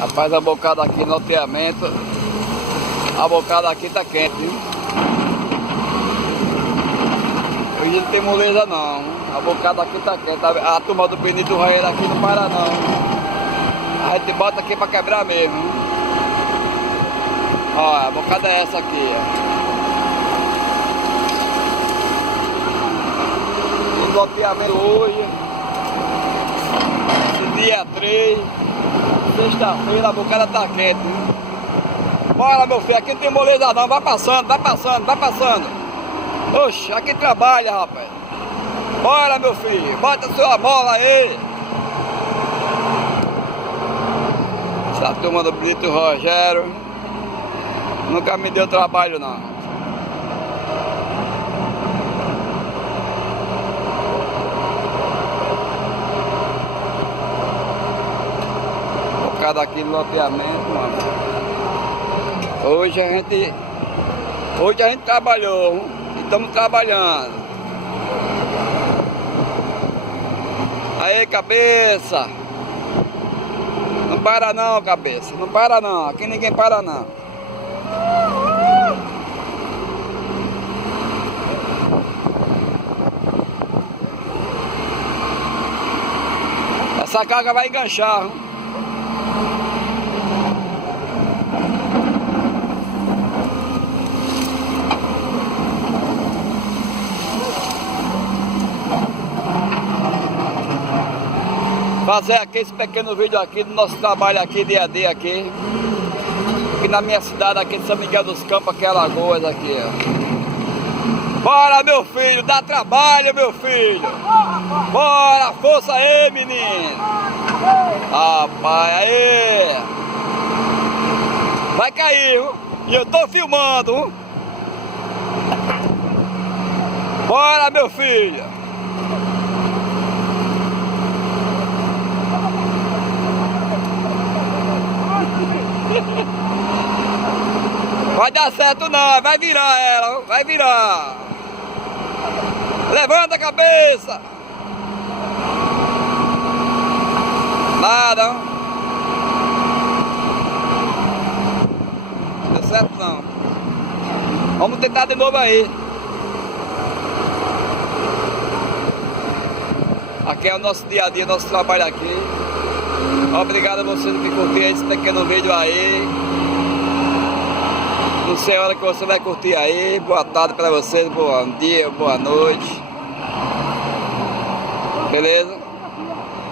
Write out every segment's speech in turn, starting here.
Rapaz, a bocada aqui no loteamento, a bocada aqui tá quente, viu? Hoje não tem moleza não, a bocada aqui tá quente. A turma do Benito Raeiro aqui não para não. A gente bota aqui pra quebrar mesmo. Ó, a bocada é essa aqui, ó. O loteamento hoje, dia 3, sexta-feira, a bocada tá quente, né? Bora, meu filho, aqui não tem moleza não, vai passando, vai passando, vai passando. Oxe, aqui trabalha, rapaz. Bora, meu filho, bota sua mola aí. Essa turma do Brito Rogério nunca me deu trabalho não. Daqui no loteamento, mano. Hoje a gente trabalhou e estamos trabalhando. Aí, cabeça, não para não, cabeça, não para não, aqui ninguém para não. Essa carga vai enganchar, hein? Fazer aqui esse pequeno vídeo aqui do nosso trabalho aqui, dia a dia aqui na minha cidade aqui de São Miguel dos Campos, aqui em Alagoas aqui, ó. Bora, meu filho, dá trabalho, meu filho. Bora, força aí, menino. Rapaz, aí. Vai cair, viu? E eu tô filmando, viu? Bora, meu filho. Vai dar certo não, vai virar ela, vai virar. Levanta a cabeça. Nada. Não deu certo não. Vamos tentar de novo aí. Aqui é o nosso dia a dia, nosso trabalho aqui. Obrigado a vocês por curtir esse pequeno vídeo aí. Não sei a hora que você vai curtir aí. Boa tarde para vocês, bom dia, boa noite. Beleza?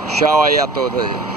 Tchau aí a todos aí.